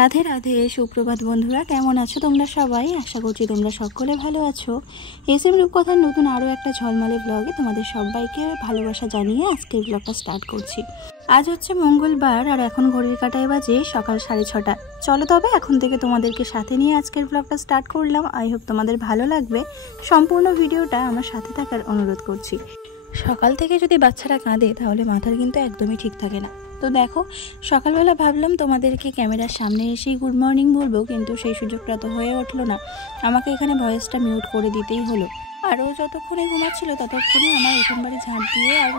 রাধে রাধে, সুপ্রভাত বন্ধুরা। কেমন আছো তোমরা সবাই? আশা করছি তোমরা সকলে ভালো আছো। এসএম রূপকথার নতুন আরও একটা ঝলমলে ব্লগে তোমাদের সবাইকে ভালোবাসা জানিয়ে আজকের ব্লগটা স্টার্ট করছি। আজ হচ্ছে মঙ্গলবার আর এখন ঘড়ির কাঁটায় বাজে সকাল 6:30। চলো তবে এখন থেকে তোমাদেরকে সাথে নিয়ে আজকের ব্লগটা স্টার্ট করলাম। আই হোপ তোমাদের ভালো লাগবে। সম্পূর্ণ ভিডিওটা আমার সাথে থাকার অনুরোধ করছি। সকাল থেকে যদি বাচ্চারা কাঁদে তাহলে মাথার কিন্তু একদমই ঠিক থাকে না। তো দেখো, সকালবেলা ভাবলাম তোমাদেরকে ক্যামেরার সামনে এসেই গুড মর্নিং বলবো, কিন্তু সেই সুযোগটা তো হয়ে উঠলো না। আমাকে এখানে ভয়েসটা মিউট করে দিতেই হলো। আরও যতক্ষণে ঘুমাচ্ছিল ততক্ষণে আমার উঠোন বাড়ি ঝাঁট দিয়ে আর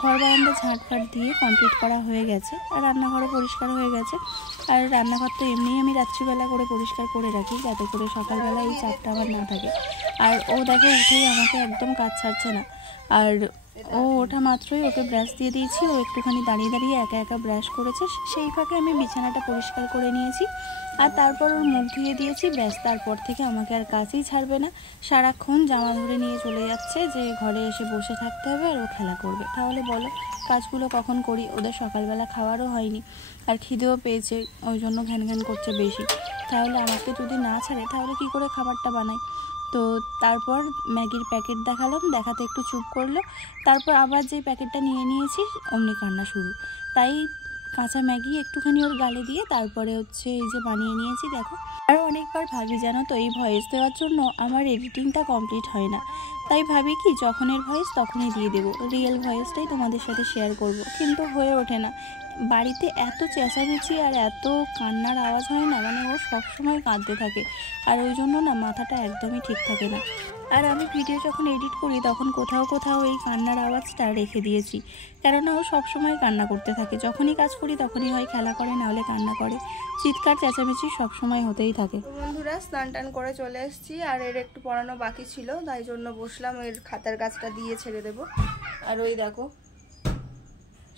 ঘর বারান্দা ঝাঁটফাট দিয়ে কমপ্লিট করা হয়ে গেছে, আর রান্নাঘরও পরিষ্কার হয়ে গেছে। আর রান্নাঘর তো এমনিই আমি রাত্রিবেলা করে পরিষ্কার করে রাখি, যাতে করে সকালবেলা এই চাপটা আমার না থাকে। আর ও দেখো উঠেই আমাকে একদম কাজ ছাড়ছে না। আর ও ওঠা মাত্রই ওকে ব্রাশ দিয়ে দিয়েছি। ও একটুখানি দাঁড়িয়ে দাঁড়িয়ে একা একা ব্রাশ করেছে। সেই ফাঁকে আমি বিছানাটা পরিষ্কার করে নিয়েছি, আর তারপর ওর মুখ ধুয়ে দিয়েছি। ব্যাস, তারপর থেকে আমাকে আর কাজই ছাড়বে না। সারাক্ষণ জামা ধরে নিয়ে চলে যাচ্ছে যে ঘরে এসে বসে থাকতে হবে আর ও খেলা করবে। তাহলে বলো কাজগুলো কখন করি? ওদের সকালবেলা খাওয়ারও হয়নি, আর খিদেও পেয়েছে, ওই জন্য ঘ্যান ঘ্যান করছে বেশি। তাহলে আমাকে যদি না ছাড়ে তাহলে কি করে খাবারটা বানাই? তো তারপর ম্যাগির প্যাকেট দেখালাম, দেখাতে একটু চুপ করলো। তারপর আবার যে প্যাকেটটা নিয়ে নিয়েছি অমনি কান্না শুরু। তাই কাঁচা ম্যাগি একটুখানি ওর গালে দিয়ে তারপরে হচ্ছে এই যে বানিয়ে নিয়েছি দেখো। আর অনেকবার ভাবি জানো তো, এই ভয়েস দেওয়ার জন্য আমার এডিটিংটা কমপ্লিট হয় না। তাই ভাবি কি যখনের ভয়েস তখনই দিয়ে দেবো, রিয়েল ভয়েসটাই তোমাদের সাথে শেয়ার করব, কিন্তু হয়ে ওঠে না। বাড়িতে এত চেঁচামেচি আর এত কান্নার আওয়াজ হয় না, মানে ও সবসময় কাঁদতে থাকে। আর ওই জন্য না মাথাটা একদমই ঠিক থাকে না। আর আমি ভিডিও যখন এডিট করি তখন কোথাও কোথাও এই কান্নার আওয়াজটা রেখে দিয়েছি, কেননা ও সবসময় কান্না করতে থাকে। যখনই কাজ করি তখনই হয় খেলা করে, না হলে কান্না করে। চিৎকার চেঁচামেচি সবসময় হতেই থাকে। বন্ধুরা, স্নান টান করে চলে এসেছি, আর এর একটু পড়ানো বাকি ছিল, তাই জন্য বসলাম। এর খাতার কাজটা দিয়ে ছেড়ে দেব। আর ওই দেখো,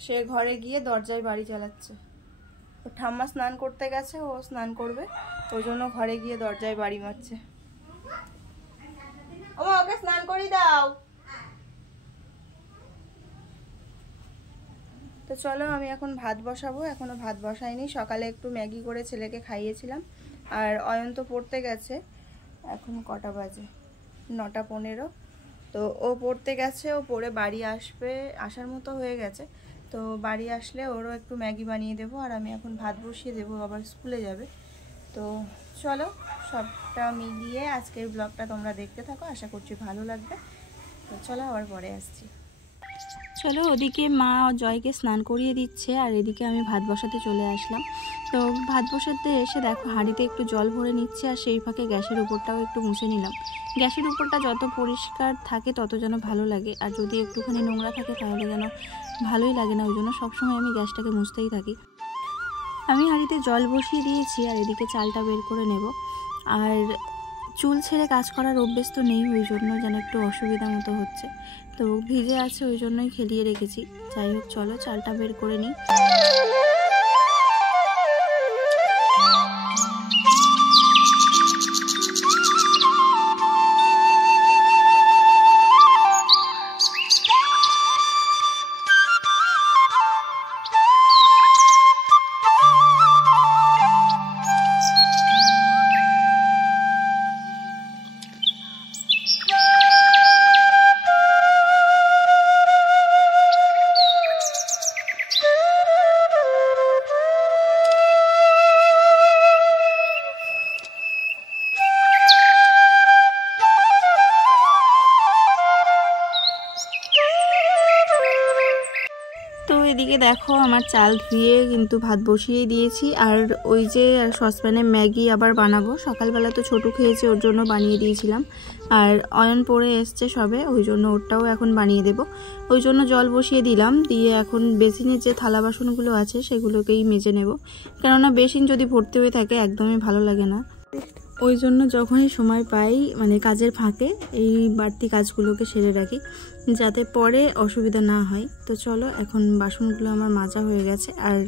সে ঘরে গিয়ে দরজায় বাড়ি চালাচ্ছে। ও ঠাম্মা স্নান করতে গেছে, ও স্নান করবে, ওই জন্য ঘরে গিয়ে দরজায় বাড়ি মারছে। ওকে স্নান করি দাও। তো চলো, আমি এখন ভাত বসাবো। এখনো ভাত বসাইনি। সকালে একটু ম্যাগি করে ছেলেকে খাইয়েছিলাম। আর অয়ন্ত পড়তে গেছে। এখন কটা বাজে? 9:15। তো ও পড়তে গেছে, ও পড়ে বাড়ি আসবে, আসার মতো হয়ে গেছে। তো বাড়ি আসলে ওরও একটু ম্যাগি বানিয়ে দেবো, আর আমি এখন ভাত বসিয়ে দেবো, আবার স্কুলে যাবে। তো চলো, সবটা মিলিয়ে আজকের ব্লগটা তোমরা দেখতে থাকো, আশা করছি ভালো লাগবে। তো চলো, আবার পরে আসছি। চলো, ওদিকে মা জয়কে স্নান করিয়ে দিচ্ছে, আর এদিকে আমি ভাত বসাতে চলে আসলাম। তো ভাত বসাতে এসে দেখো হাঁড়িতে একটু জল ভরে নিচ্ছে, আর সেই ফাঁকে গ্যাসের উপরটাও একটু মুছে নিলাম। গ্যাসের উপরটা যত পরিষ্কার থাকে তত যেন ভালো লাগে, আর যদি একটুখানি নোংরা থাকে তাহলে যেন ভালোই লাগে না। ওই জন্য সবসময় আমি গ্যাসটাকে মুছতেই থাকি। আমি হাঁড়িতে জল বসিয়ে দিয়েছি, আর এদিকে চালটা বের করে নেব। আর চুল ছেড়ে কাজ করার অভ্যেস তো নেই, ওই জন্য যেন একটু অসুবিধা মতো হচ্ছে। তো ভিজে আছে ওই জন্যই খেলিয়ে রেখেছি। যাই হোক, চলো চালটা বের করে নিই। তো এদিকে দেখো আমার চাল ধুয়ে কিন্তু ভাত বসিয়ে দিয়েছি, আর ওই যে সসপ্যানে ম্যাগি আবার বানাবো। সকালবেলা তো ছোটু খেয়েছে, ওর জন্য বানিয়ে দিয়েছিলাম। আর অয়ন পড়ে এসছে সবে, ওই জন্য ওরটাও এখন বানিয়ে দেব। ওই জন্য জল বসিয়ে দিলাম, দিয়ে এখন বেসিনের যে থালা বাসনগুলো আছে সেগুলোকেই মেজে নেব। কেননা বেসিন যদি ভর্তি হয়ে থাকে একদমই ভালো লাগে না। ওই জন্য যখনই সময় পাই, মানে কাজের ফাঁকে এই বাড়তি কাজগুলোকে সেরে রাখি, যাতে পরে অসুবিধা না হয়। তো চলো, এখন বাসনগুলো আমার মাজা হয়ে গেছে, আর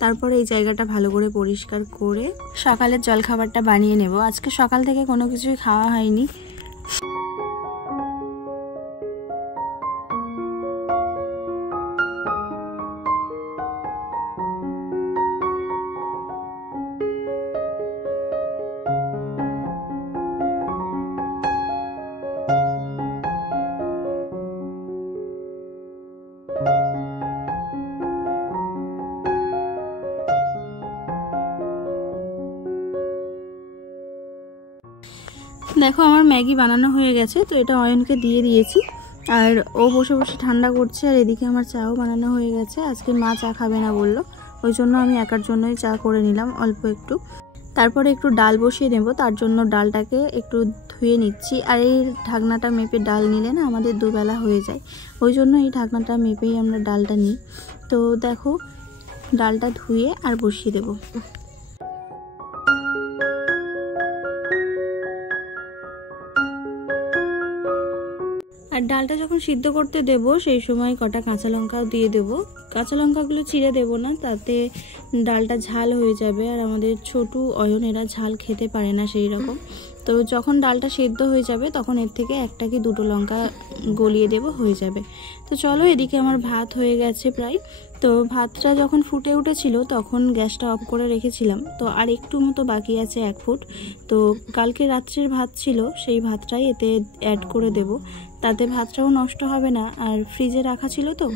তারপরে এই জায়গাটা ভালো করে পরিষ্কার করে সকালের জলখাবারটা বানিয়ে নেব। আজকে সকাল থেকে কোনো কিছুই খাওয়া হয়নি। দেখো আমার ম্যাগি বানানো হয়ে গেছে, তো এটা অয়নকে দিয়ে দিয়েছি আর ও বসে বসে ঠান্ডা করছে। আর এদিকে আমার চাও বানানো হয়ে গেছে। আজকে মা চা খাবে না বললো, ওই জন্য আমি একার জন্যই চা করে নিলাম অল্প একটু। তারপরে একটু ডাল বসিয়ে নেব, তার জন্য ডালটাকে একটু ধুয়ে নিচ্ছি। আর এই ঢাকনাটা মেপে ডাল নিলে না আমাদের দুবেলা হয়ে যায়, ওই জন্য এই ঢাকনাটা মেপেই আমরা ডালটা নিই। তো দেখো ডালটা ধুয়ে আর বসিয়ে দেবো। আর ডালটা যখন সিদ্ধ করতে দেব সেই সময় কটা কাঁচা লঙ্কাও দিয়ে দেব। কাঁচা লঙ্কাগুলো চিড়ে দেব না, তাতে ডালটা ঝাল হয়ে যাবে। আর আমাদের ছোটু অয়ন এরা ঝাল খেতে পারে না সেই রকম। তো যখন ডালটা সেদ্ধ হয়ে যাবে তখন এর থেকে একটা কি দুটো লঙ্কা গলিয়ে দেব, হয়ে যাবে। তো চলো, এদিকে আমার ভাত হয়ে গেছে প্রায়। তো ভাতটা যখন ফুটে উঠেছিল তখন গ্যাসটা অফ করে রেখেছিলাম। তো আর একটু মতো বাকি আছে 1 ফুট। তো কালকে রাত্রের ভাত ছিল, সেই ভাতটাই এতে অ্যাড করে দেব, তাতে ভাতটাও নষ্ট হবে না। আর ফ্রিজে রাখা ছিল তো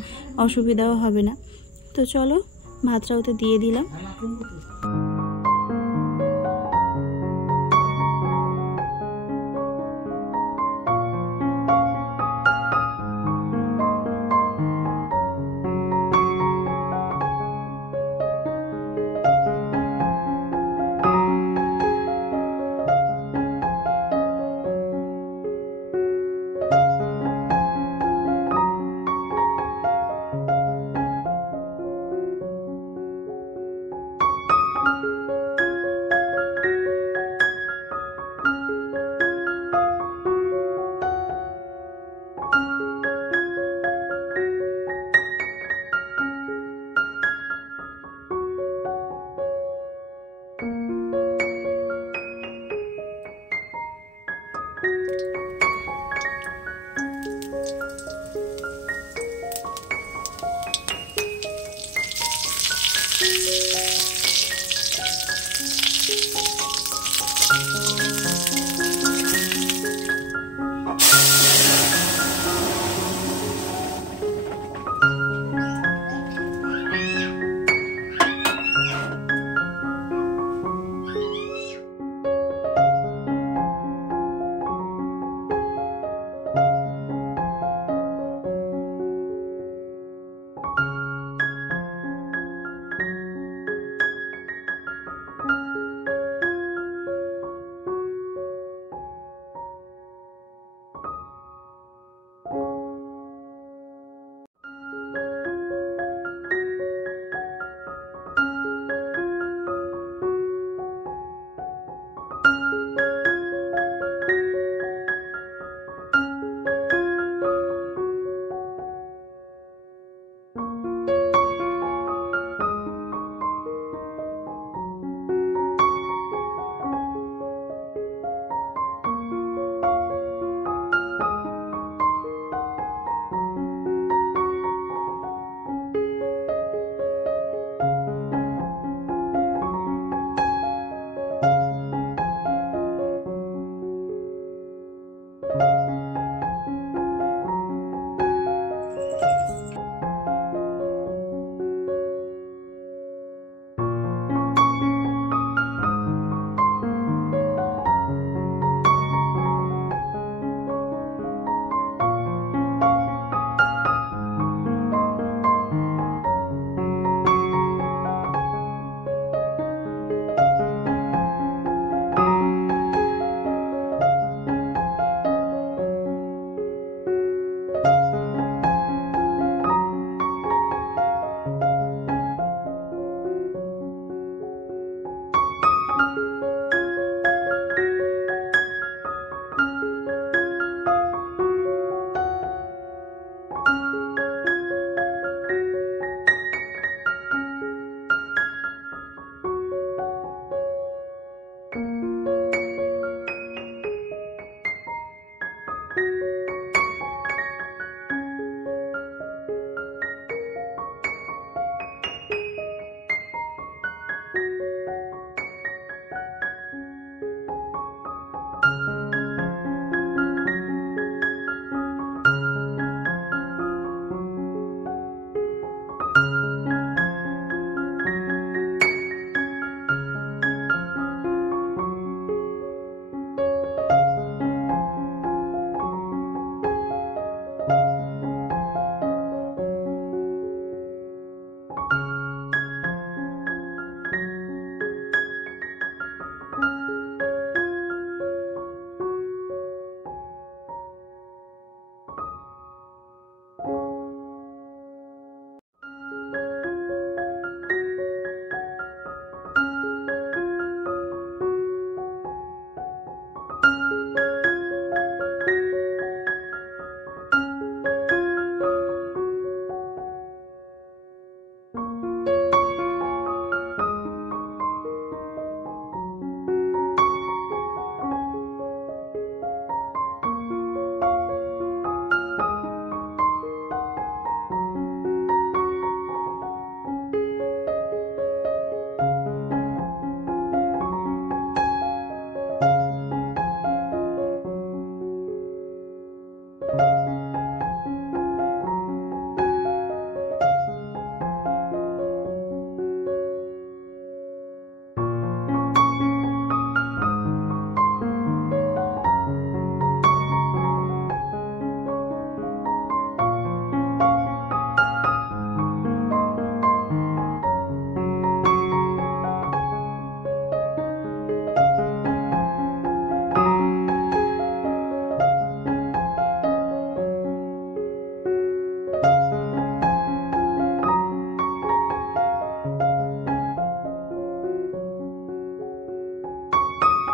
অসুবিধাও হবে না। তো চলো ভাতটা ওতে দিয়ে দিলাম।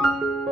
টাটা।